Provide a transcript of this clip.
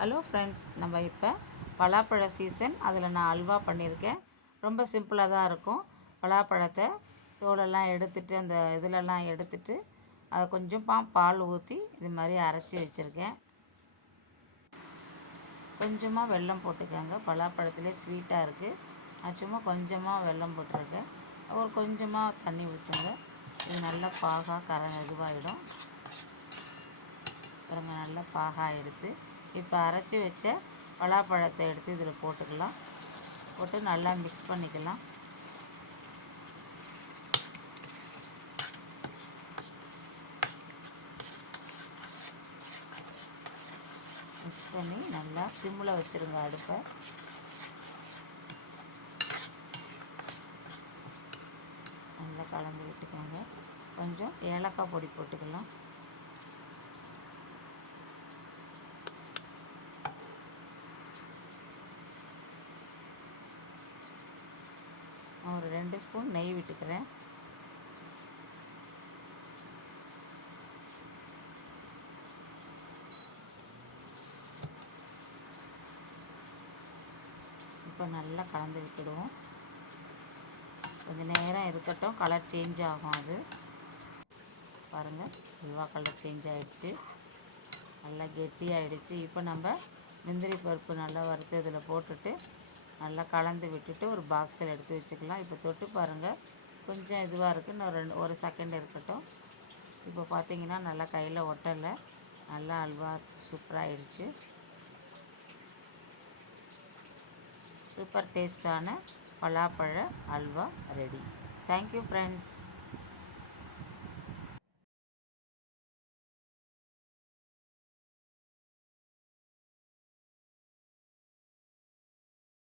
Hello friends, நம்ம இப்போ பலாப்பழ season. அதில் நான் அல்வா பண்ணியிருக்கேன். ரொம்ப சிம்பிளாக தான் இருக்கும். பலாப்பழத்தை தோலெல்லாம் எடுத்துட்டு அந்த இதிலெல்லாம் எடுத்துட்டு அதை கொஞ்சமாக பால் ஊற்றி இது மாதிரி அரைச்சி வச்சுருக்கேன். கொஞ்சமாக வெல்லம் போட்டுக்கோங்க. பலாப்பழத்துலேயே ஸ்வீட்டாக இருக்குது. நான் சும்மா கொஞ்சமாக வெல்லம் போட்டிருக்கேன். ஒரு கொஞ்சமாக தண்ணி ஊற்றுங்க. இது நல்லா பாகாக இதுவாகிடும். பாருங்க, நல்லா பாகாக எடுத்து இப்போ அரைச்சி வச்ச பலாப்பழத்தை எடுத்து இதில் போட்டுக்கலாம். போட்டு நல்லா மிக்ஸ் பண்ணிக்கலாம். மிக்ஸ் பண்ணி நல்லா சிம்மில் வச்சுருங்க அடுப்பை. நல்லா கலந்து விட்டுக்கோங்க. கொஞ்சம் ஏலக்காய் பொடி போட்டுக்கலாம். ஒரு 2 ஸ்பூன் நெய் விட்டுக்கிறேன். இப்போ நல்லா கலந்து விட்டுடுவோம். கொஞ்சம் நேரம் இருக்கட்டும், கலர் சேஞ்ச் ஆகும். அது பாருங்கள், அல்வா கலர் சேஞ்ச் ஆகிடுச்சு, நல்லா கெட்டியாகிடுச்சு. இப்போ நம்ம முந்திரி பருப்பு நல்லா வறுத்து இதில் போட்டுட்டு நல்லா கலந்து விட்டுட்டு ஒரு பாக்ஸில் எடுத்து வச்சுக்கலாம். இப்போ தொட்டு பாருங்கள், கொஞ்சம் இதுவாக இருக்குது. இன்னும் ஒரு செகண்ட் இருக்கட்டும். இப்போ பார்த்தீங்கன்னா நல்லா கையில் ஒட்டலை. நல்லா அல்வா சூப்பராகிடுச்சு. சூப்பர் டேஸ்டான பலாப்பழ அல்வா ரெடி. Thank you friends.